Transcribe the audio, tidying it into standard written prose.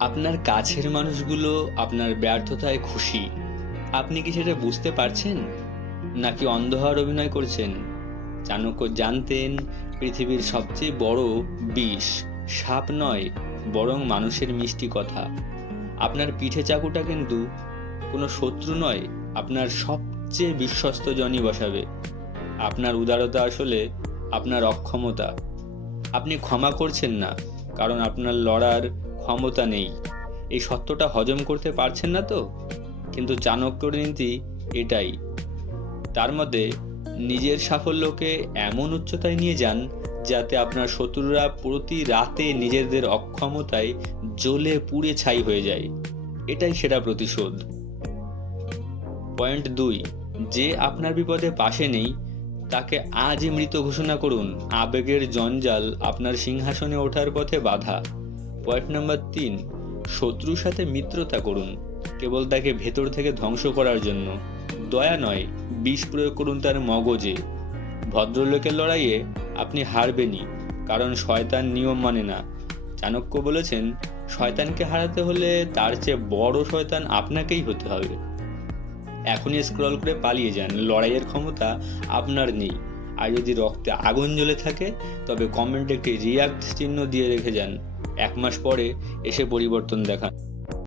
আপনার কাছের মানুষগুলো আপনার ব্যর্থতায় খুশি। আপনি কি সেটা বুঝতে পারছেন? নাকি অন্ধ হওয়ার অভিনয় করছেন? চাণক্য জানতেন পৃথিবীর সবচেয়ে বড় বিষ সাপ নয়, বরং মানুষের মিষ্টি কথা। আপনার পিঠে চাকুটা কিন্তু কোনো শত্রু নয়, আপনার সবচেয়ে বিশ্বস্ত জনই বসাবে। আপনার উদারতা আসলে আপনার অক্ষমতা। আপনি ক্ষমা করছেন না কারণ আপনার লড়ার ক্ষমতা নেই। এই সত্যটা হজম করতে পারছেন না তো? কিন্তু চাণক্যর নীতি এটাই। তার মতে নিজের সাফল্যকে এমন উচ্চতায় নিয়ে যান যাতে আপনার শত্রুরা প্রতি রাতে নিজেদের অক্ষমতায় জ্বলে পুড়ে ছাই হয়ে যায়। এটাই সেরা প্রতিশোধ। পয়েন্ট ২, যে আপনার বিপদে পাশে নেই তাকে আজই মৃত ঘোষণা করুন। আবেগের জঞ্জাল আপনার সিংহাসনে ওঠার পথে বাধা। পয়েন্ট নাম্বার ৩, শত্রুর সাথে মিত্রতা করুন, কেবল তাকে ভেতর থেকে ধ্বংস করার জন্য। দয়া নয়, বিষ প্রয়োগ করুন তার মগজে। ভদ্রলোকের লড়াইয়ে আপনি হারবেনই, কারণ শয়তান নিয়ম মানে না। চাণক্য বলেছেন, শয়তানকে হারাতে হলে তার চেয়ে বড় শয়তান আপনাকেই হতে হবে। এখনই স্ক্রল করে পালিয়ে যান, লড়াইয়ের ক্ষমতা আপনার নেই। আর যদি রক্তে আগুন জ্বলে থাকে তবে কমেন্টে একটি রিয়াক্ট চিহ্ন দিয়ে রেখে যান। 1 মাস পরে এসে পরিবর্তন দেখান।